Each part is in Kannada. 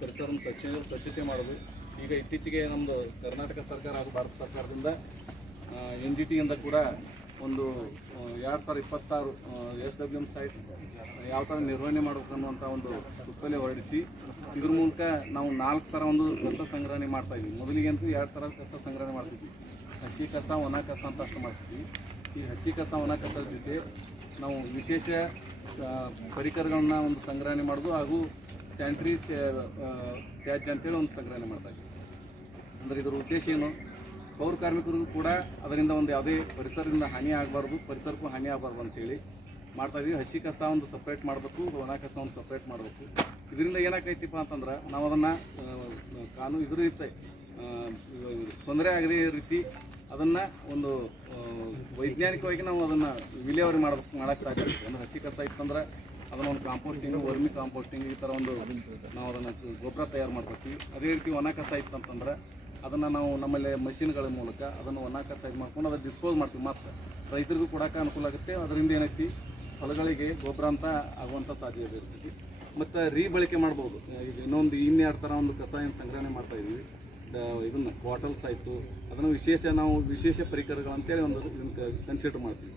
ಪರಿಸರವನ್ನು ಸ್ವಚ್ಛತೆ ಮಾಡೋದು. ಈಗ ಇತ್ತೀಚೆಗೆ ನಮ್ಮದು ಕರ್ನಾಟಕ ಸರ್ಕಾರ ಹಾಗೂ ಭಾರತ ಸರ್ಕಾರದಿಂದ NGTಯಿಂದ ಕೂಡ ಒಂದು 2026 SWM ಸೈಟ್ ಯಾವ ಥರ ನಿರ್ವಹಣೆ ಮಾಡಬೇಕು ಅನ್ನುವಂಥ ಒಂದು ಸುತ್ತೋಲೆ ಹೊರಡಿಸಿ ಇದ್ರ ಮೂಲಕ ನಾವು 4 ಥರ ಒಂದು ಕಸ ಸಂಗ್ರಹಣೆ ಮಾಡ್ತಾಯಿದ್ವಿ. ಮೊದಲಿಗಂತೂ 2 ಥರ ಕಸ ಸಂಗ್ರಹಣೆ ಮಾಡ್ತಿದ್ವಿ, ಹಸಿ ಕಸ ಒಣ ಕಸ ಅಂತ ಅಷ್ಟು ಮಾಡ್ತಿದ್ವಿ. ಈ ಹಸಿ ಕಸ ಒಣ ಕಸದ ಜೊತೆ ನಾವು ವಿಶೇಷ ಪರಿಕರಗಳನ್ನ ಒಂದು ಸಂಗ್ರಹಣೆ ಮಾಡೋದು ಹಾಗೂ ಸ್ಯಾನಿಟರಿ ತ್ಯಾಜ್ಯ ಅಂತೇಳಿ ಒಂದು ಸಂಗ್ರಹಣೆ ಮಾಡ್ತಾಯಿದ್ವಿ. ಅಂದರೆ ಇದರ ಉದ್ದೇಶ ಏನು, ಪೌರ ಕಾರ್ಮಿಕರಿಗೂ ಕೂಡ ಅದರಿಂದ ಒಂದು ಯಾವುದೇ ಪರಿಸರದಿಂದ ಹಾನಿ ಆಗಬಾರ್ದು, ಪರಿಸರಕ್ಕೂ ಹಾನಿ ಆಗಬಾರ್ದು ಅಂತೇಳಿ ಮಾಡ್ತಾಯಿದ್ವಿ. ಹಸಿ ಕಸ ಒಂದು ಸಪ್ರೇಟ್ ಮಾಡಬೇಕು, ಒಣ ಕಸ ಒಂದು ಸಪ್ರೇಟ್ ಮಾಡಬೇಕು. ಇದರಿಂದ ಏನಾಗ್ತೈತಿಪ್ಪ ಅಂತಂದ್ರೆ ನಾವು ಅದನ್ನು ಕಾನೂನು ಇದ್ರ ರೀತಿ ತೊಂದರೆ ಆಗದೇ ರೀತಿ ಅದನ್ನು ಒಂದು ವೈಜ್ಞಾನಿಕವಾಗಿ ನಾವು ಅದನ್ನು ವಿಲೇವಾರಿ ಮಾಡೋಕ್ಕೆ ಸಾಕಾಗುತ್ತೆ. ಅಂದರೆ ಹಸಿ ಕಸ ಇತ್ತಂದ್ರೆ ಅದನ್ನು ಒಂದು ಕಾಂಪೋಸ್ಟಿಂಗ್, ವರ್ಮಿ ಕಾಂಪೋಸ್ಟಿಂಗ್ ಈ ಥರ ಒಂದು ನಾವು ಅದನ್ನು ಗೊಬ್ಬರ ತಯಾರು ಮಾಡ್ಕೊತೀವಿ. ಅದೇ ರೀತಿ ಒಣ ಕಸ ಇತ್ತಂತಂದ್ರೆ ಅದನ್ನು ನಾವು ನಮ್ಮಲ್ಲಿ ಮಷಿನ್ಗಳ ಮೂಲಕ ಅದನ್ನು ಒಣ ಕಸ ಇದು ಮಾಡ್ಕೊಂಡು ಅದನ್ನು ಡಿಸ್ಪೋಸ್ ಮಾಡ್ತೀವಿ. ಮತ್ತು ರೈತರಿಗೂ ಕೊಡೋಕೆ ಅನುಕೂಲ ಆಗುತ್ತೆ. ಅದರಿಂದ ಏನೈತಿ ಹೊಲಗಳಿಗೆ ಗೊಬ್ಬರ ಅಂತ ಆಗುವಂಥ ಸಾಧ್ಯತೆ ಇರ್ತೈತಿ. ಮತ್ತು ರೀಬಳಕೆ ಮಾಡ್ಬೋದು. ಈಗ ಇನ್ನೊಂದು 2 ಥರ ಒಂದು ಕಸ ಏನು ಸಂಗ್ರಹಣೆ ಮಾಡ್ತಾಯಿದ್ವಿ, ಇದನ್ನು ಬಾಟಲ್ಸ್ ಆಯಿತು, ಅದನ್ನು ವಿಶೇಷ ಪರಿಕರಗಳಂತೇಳಿ ಒಂದು ಇದನ್ನು ಕನ್ಸಿಡರ್ ಮಾಡ್ತೀವಿ.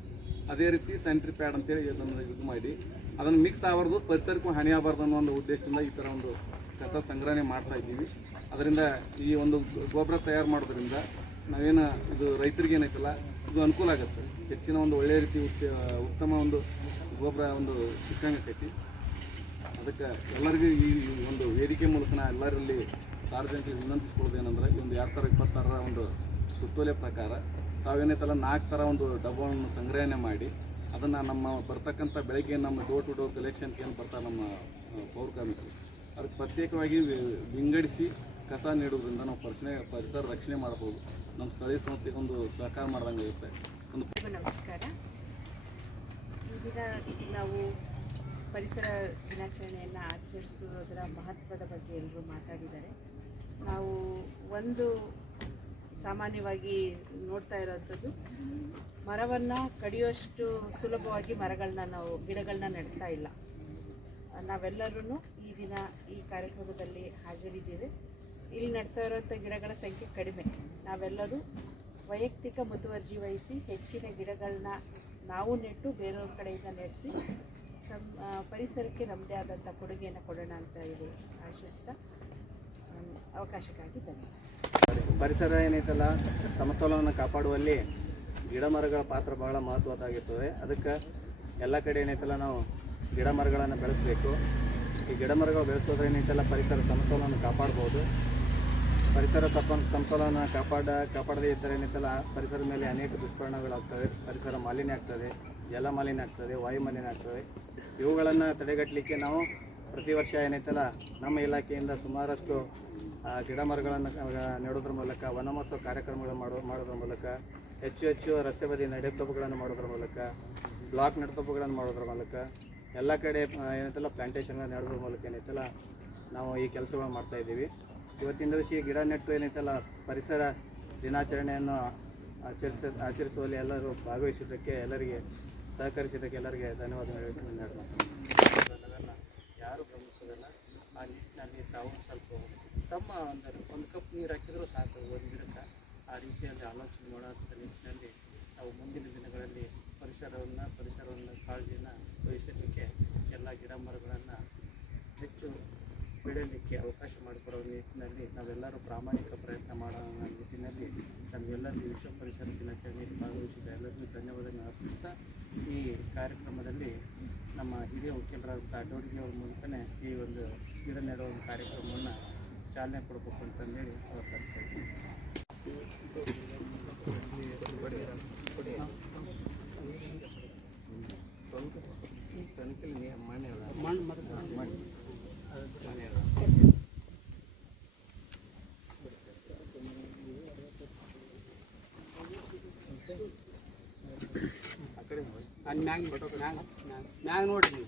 ಅದೇ ರೀತಿ ಸ್ಯಾನಿಟರಿ ಪ್ಯಾಡ್ ಅಂತೇಳಿ ಅದನ್ನು ಇದು ಮಾಡಿ ಅದನ್ನು ಮಿಕ್ಸ್ ಆಗಬಾರ್ದು, ಪರಿಸರಕ್ಕೂ ಹಾನಿ ಆಗಬಾರ್ದು ಅನ್ನೋ ಒಂದು ಉದ್ದೇಶದಿಂದ ಈ ಥರ ಒಂದು ಕಸ ಸಂಗ್ರಹಣೆ ಮಾಡ್ತಾಯಿದ್ದೀವಿ. ಅದರಿಂದ ಈ ಒಂದು ಗೊಬ್ಬರ ತಯಾರು ಮಾಡೋದ್ರಿಂದ ನಾವೇನು ಇದು ರೈತರಿಗೆ ಏನೈತಲ್ಲ ಇದು ಅನುಕೂಲ ಆಗುತ್ತೆ. ಹೆಚ್ಚಿನ ಒಂದು ಒಳ್ಳೆಯ ರೀತಿ ಉತ್ತಮ ಒಂದು ಗೊಬ್ಬರ ಒಂದು ಸಿಕ್ಕಂಗೈತಿ. ಅದಕ್ಕೆ ಎಲ್ಲರಿಗೂ ಈ ಒಂದು ವೇದಿಕೆ ಮೂಲಕ ಎಲ್ಲರಲ್ಲಿ ಸಾರ್ವಜನಿಕರಿಗೆ ವಿನಂತಿಸ್ಕೊಳ್ಳೋದು ಏನಂದ್ರೆ ಈ ಒಂದು 2026 ಒಂದು ಸುತ್ತೋಲೆ ಪ್ರಕಾರ ತಾವೇನೈತಲ್ಲ 4 ಥರ ಒಂದು ಡಬ್ಬಗಳನ್ನು ಸಂಗ್ರಹಣೆ ಮಾಡಿ ಅದನ್ನು ನಮ್ಮ ಬರ್ತಕ್ಕಂಥ ಬೆಳಗ್ಗೆ ನಮ್ಮ ಡೋರ್ ಟು ಡೋರ್ ಕಲೆಕ್ಷನ್ಗೆ ಏನು ಬರ್ತಾರೆ ನಮ್ಮ ಪೌರ ಕಾರ್ಮಿಕರು ಅದಕ್ಕೆ ಪ್ರತ್ಯೇಕವಾಗಿ ವಿಂಗಡಿಸಿ ಕಸ ನೀಡೋದ್ರಿಂದ ನಾವು ಪರಿಸರ ರಕ್ಷಣೆ ಮಾಡ್ಬೋದು. ನಮ್ಮ ಸ್ಥಳೀಯ ಸಂಸ್ಥೆಗೆ ಒಂದು ಸಹಕಾರ ಮಾಡ್ದಂಗೆ ಇರುತ್ತೆ. ನಮಸ್ಕಾರ. ಈ ದಿನ ನಾವು ಪರಿಸರ ದಿನಾಚರಣೆಯನ್ನು ಆಚರಿಸುವುದರ ಮಹತ್ವದ ಬಗ್ಗೆ ಎಲ್ಲರೂ ಮಾತಾಡಿದ್ದಾರೆ. ನಾವು ಒಂದು ಸಾಮಾನ್ಯವಾಗಿ ನೋಡ್ತಾ ಇರೋಂಥದ್ದು, ಮರವನ್ನು ಕಡಿಯೋಷ್ಟು ಸುಲಭವಾಗಿ ಗಿಡಗಳನ್ನ ನೆಡ್ತಾ ಇಲ್ಲ. ನಾವೆಲ್ಲರೂ ಈ ದಿನ ಈ ಕಾರ್ಯಕ್ರಮದಲ್ಲಿ ಹಾಜರಿದ್ದೇವೆ. ಇಲ್ಲಿ ನೆಡ್ತಾ ಇರೋಂಥ ಗಿಡಗಳ ಸಂಖ್ಯೆ ಕಡಿಮೆ. ನಾವೆಲ್ಲರೂ ವೈಯಕ್ತಿಕ ಮುತುವರ್ಜಿ ವಹಿಸಿ ಹೆಚ್ಚಿನ ಗಿಡಗಳನ್ನ ನಾವು ನೆಟ್ಟು ಬೇರೆಯವ್ರ ಕಡೆಯಿಂದ ನೆಡೆಸಿ ಪರಿಸರಕ್ಕೆ ನಮ್ಮದೇ ಆದಂಥ ಕೊಡುಗೆಯನ್ನು ಕೊಡೋಣ ಅಂತ ಹೇಳಿ ಆಶಿಸ್ತಾ ಅವಕಾಶಕ್ಕಾಗಿ ಧನ್ಯವಾದ. ಪರಿಸರ ಏನೈತಲ್ಲ ಸಮತೋಲನವನ್ನು ಕಾಪಾಡುವಲ್ಲಿ ಗಿಡ ಮರಗಳ ಪಾತ್ರ ಬಹಳ ಮಹತ್ವದ್ದಾಗಿರ್ತದೆ. ಅದಕ್ಕೆ ಎಲ್ಲ ಕಡೆ ಏನೈತಲ್ಲ ನಾವು ಗಿಡ ಮರಗಳನ್ನು ಬೆಳೆಸಬೇಕು. ಈ ಗಿಡ ಮರಗಳು ಬೆಳೆಸೋದ್ರೆ ಏನೈತಲ್ಲ ಪರಿಸರ ಸಮತೋಲನ ಕಾಪಾಡ್ಬೋದು. ಪರಿಸರ ಸಮತೋಲನ ಕಾಪಾಡದೇ ಇದ್ದರೆ ಏನೈತಲ್ಲ ಪರಿಸರದ ಮೇಲೆ ಅನೇಕ ದುಷ್ಪರಿಣಾಮಗಳಾಗ್ತವೆ. ಪರಿಸರ ಮಾಲಿನ್ಯ ಆಗ್ತದೆ, ಜಲ ಮಾಲಿನ್ಯ ಆಗ್ತದೆ, ವಾಯು ಮಾಲಿನ್ಯ ಆಗ್ತದೆ. ಇವುಗಳನ್ನು ತಡೆಗಟ್ಟಲಿಕ್ಕೆ ನಾವು ಪ್ರತಿ ವರ್ಷ ಏನೈತಲ್ಲ ನಮ್ಮ ಇಲಾಖೆಯಿಂದ ಸುಮಾರಷ್ಟು ಗಿಡ ಮರಗಳನ್ನು ನೆಡೋದ್ರ ಮೂಲಕ, ವನ ಮಹೋತ್ಸವ ಕಾರ್ಯಕ್ರಮಗಳನ್ನು ಮಾಡೋದ್ರ ಮೂಲಕ, ಹೆಚ್ಚು ರಸ್ತೆ ಬದಿ ನಡೆತೋಪುಗಳನ್ನು ಮಾಡೋದ್ರ ಮೂಲಕ, ಬ್ಲಾಕ್ ನಡೆತೋಪುಗಳನ್ನು ಮಾಡೋದ್ರ ಮೂಲಕ, ಎಲ್ಲ ಕಡೆ ಏನೈತಲ್ಲ ಪ್ಲಾಂಟೇಷನ್ಗಳನ್ನು ನೆಡೋದ್ರ ಮೂಲಕ ಏನೈತಲ್ಲ ನಾವು ಈ ಕೆಲಸಗಳನ್ನು ಮಾಡ್ತಾಯಿದ್ದೀವಿ. ಇವತ್ತಿನ ದಿವಸ ಈ ಗಿಡ ನೆಟ್ಟು ಏನೈತಲ್ಲ ಪರಿಸರ ದಿನಾಚರಣೆಯನ್ನು ಆಚರಿಸುವಲ್ಲಿ ಎಲ್ಲರೂ ಭಾಗವಹಿಸಿದ್ದಕ್ಕೆ, ಎಲ್ಲರಿಗೆ ಸಹಕರಿಸಿದ್ದಕ್ಕೆ ಎಲ್ಲರಿಗೆ ಧನ್ಯವಾದಗಳು ಹೇಳ್ತೀನಿ. ಯಾರು ಗಮನಿಸೋದಲ್ಲ, ಆ ನಿಟ್ಟಿನಲ್ಲಿ ತಾವು ಸ್ವಲ್ಪ ತಮ್ಮ ಒಂದು ಕಪ್ ನೀರು ಹಾಕಿದರೂ ಸಾಕು ಒಂದು ಗಿಡಕ್ಕೆ, ಆ ರೀತಿಯಲ್ಲಿ ಆಲೋಚನೆ ಮಾಡೋಂಥ ನಿಟ್ಟಿನಲ್ಲಿ ನಾವು ಮುಂದಿನ ದಿನಗಳಲ್ಲಿ ಪರಿಸರವನ್ನು ಕಾಳಜಿಯನ್ನು ವಹಿಸಲಿಕ್ಕೆ ಎಲ್ಲ ಗಿಡ ಮರಗಳನ್ನು ಹೆಚ್ಚು ಬೆಳೆಯಲಿಕ್ಕೆ ಅವಕಾಶ ಮಾಡಿಕೊಡೋ ನಿಟ್ಟಿನಲ್ಲಿ ನಾವೆಲ್ಲರೂ ಪ್ರಾಮಾಣಿಕ ಪ್ರಯತ್ನ ಮಾಡೋ ನಿಟ್ಟಿನಲ್ಲಿ ನಮಗೆಲ್ಲರಿಗೂ ವಿಶ್ವ ಪರಿಸರ ದಿನಾಚರಣೆಯಲ್ಲಿ ಭಾಗವಹಿಸಿದ ಎಲ್ಲರಿಗೂ ಧನ್ಯವಾದಗಳನ್ನು ಅರ್ಪಿಸ್ತಾ, ಈ ಕಾರ್ಯಕ್ರಮದಲ್ಲಿ ನಮ್ಮ ಹಿರಿಯ ವಕೀಲರಾದಂಥ ಅಡ್ಡೋಡಿಗೆ ಅವ್ರ ಮೂಲಕನೇ ಈ ಒಂದು ಗಿಡ ನೆಡೋ ಒಂದು ಕಾರ್ಯಕ್ರಮವನ್ನು ಚಾಲನೆ ಕೊಡಬೇಕು ಅಂತಂದೇಳಿ ಅವಕಾಶ ಮ್ಯಾಗ ನೋಡ್ರಿ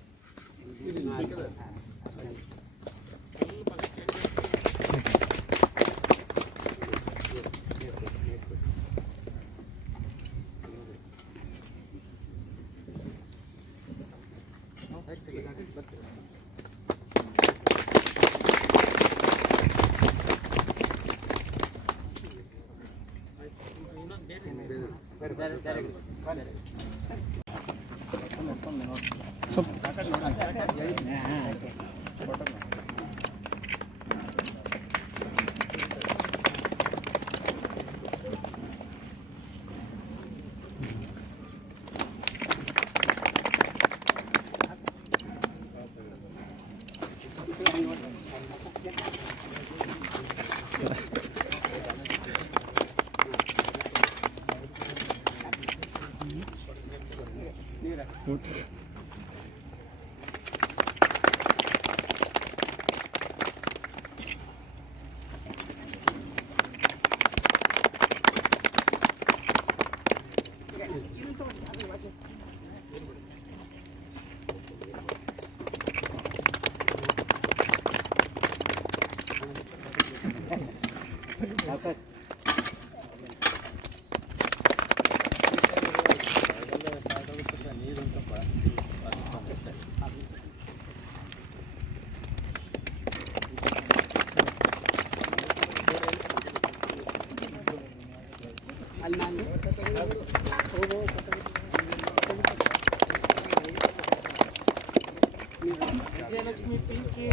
ವಿಜಯಲಕ್ಷ್ಮಿ ಪಿಂಕಿ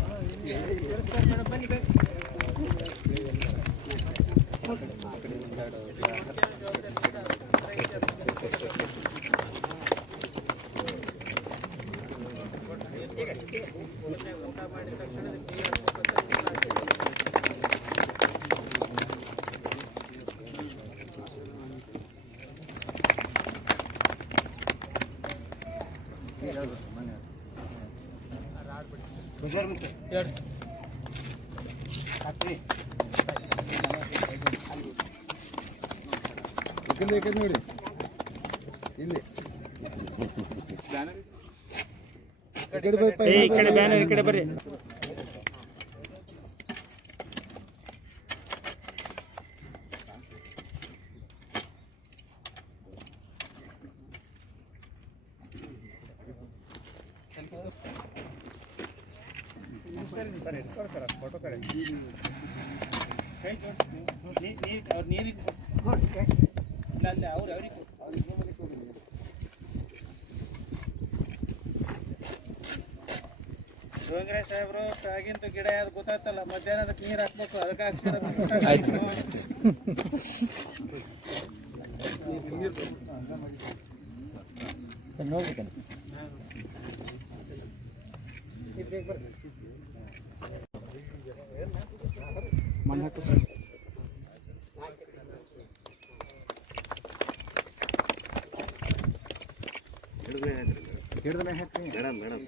ಬನ್ನಿ ಊಟ ಮಾಡಿದ ನೋಡಿ ಇಲ್ಲಿ ಈ ಕಡೆ ಬ್ಯಾನರ್ ಈ ಕಡೆ ಬರ್ರಿ. ಫೋಟೋ ಕಡೆ ಶಿವಂಗರಾಜ್ ಸಾಹೇಬ್ರು ಆಗಿಂತ ಗಿಡ ಯಾವ್ದು ಗೊತ್ತಾಗ್ತಲ್ಲ, ಮಧ್ಯಾಹ್ನದಕ್ಕೆ ನೀರು ಹಾಕ್ಬೇಕು, ಅದಕ್ಕೆ ಅಕ್ಷರ ಮೇಡಮ್